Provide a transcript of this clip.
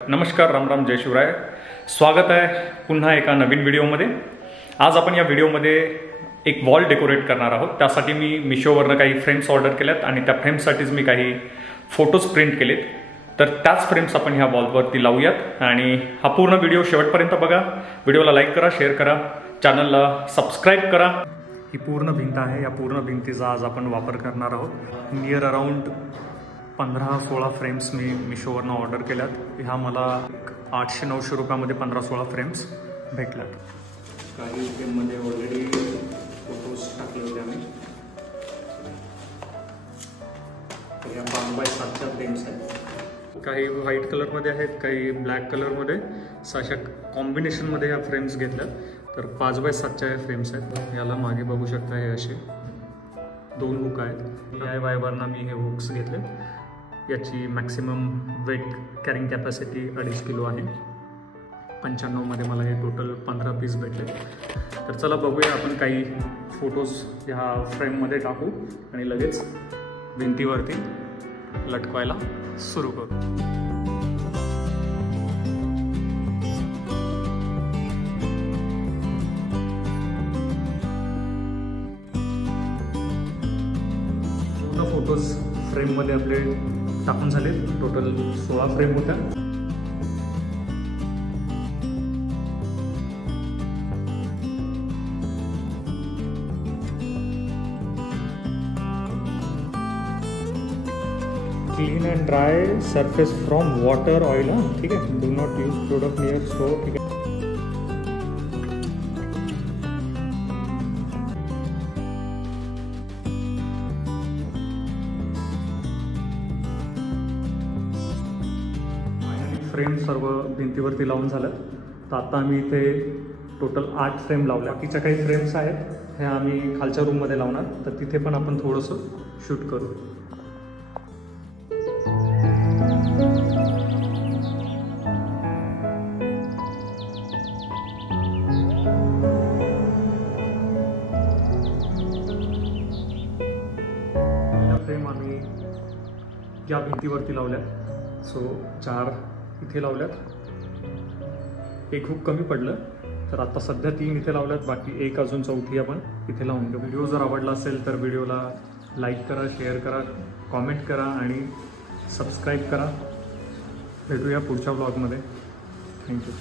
नमस्कार, राम जय शिवराय. स्वागत आहे पुन्हा एका नवीन व्हिडिओमध्ये. आज आपण या व्हिडिओमध्ये एक वॉल डेकोरेट करणार आहोत. त्यासाठी मी मिशोवरनं काही फ्रेम्स ऑर्डर केल्यात आणि त्या फ्रेम्ससाठीच मी काही फोटोज प्रिंट केलेत. तर त्याच फ्रेम्स आपण ह्या वॉलवरती लावूयात आणि हा पूर्ण व्हिडिओ शेवटपर्यंत बघा. व्हिडिओला लाईक करा, शेअर करा, चॅनलला सबस्क्राईब करा. ही पूर्ण भिंत आहे. या पूर्ण भिंतीचा आज आपण वापर करणार आहोत. नियर अराउंड 15-16 फ्रेम्स मी मिशोवरनं ऑर्डर केल्यात. ह्या मला 800-900 रुपयामध्ये 15-16 फ्रेम्स भेटल्यात. काही फ्रेममध्ये ऑलरेडी फोटोज टाकले होते आम्ही. ह्या 5x7च्या फ्रेम्स आहेत. काही व्हाईट कलरमध्ये आहेत, काही ब्लॅक कलरमध्ये. अशा कॉम्बिनेशनमध्ये ह्या फ्रेम्स घेतल्यात. तर 5x7च्या ह्या फ्रेम्स आहेत. याला मागे बघू शकता हे असे 2 हुक आहेत. DIYवरनं मी हे हुक्स घेतले. याची maximum weight carrying capacity 2.5 kilo आहे. 95मध्ये मला हे टोटल 15 पीस भेटले. तर चला बघूया, आपण काही फोटोज ह्या फ्रेममध्ये टाकू आणि लगेच भिंतीवरती लटकवायला सुरू करू. फोटोज फ्रेममध्ये आपले टाकून झाले. टोटल 16 फ्रेम होत्या. Clean and dry surface from water oil. ठीक आहे. Do not use product near store. ठीक आहे. फ्रेम सर्व भिंतीवरती लावून झालं. तर आता आम्ही इथे टोटल 8 फ्रेम लावल्या. बाकीच्या काही फ्रेम्स आहेत ह्या आम्ही खालच्या रूममध्ये लावणार. तर तिथे पण आपण थोडंसं शूट करू. फ्रेम आम्ही या भिंतीवरती लावल्या. सो 4 इथे लावल्यात. एक हुक कमी पडलं तर आता सध्या 3 इथे लावल्यात. बाकी एक अजून 4थी आपण इथे लावून घेऊ. व्हिडिओ जर आवडला असेल तर व्हिडिओला लाईक करा, शेअर करा, कॉमेंट करा आणि सबस्क्राईब करा. भेटूया पुढच्या ब्लॉगमध्ये. थँक्यू.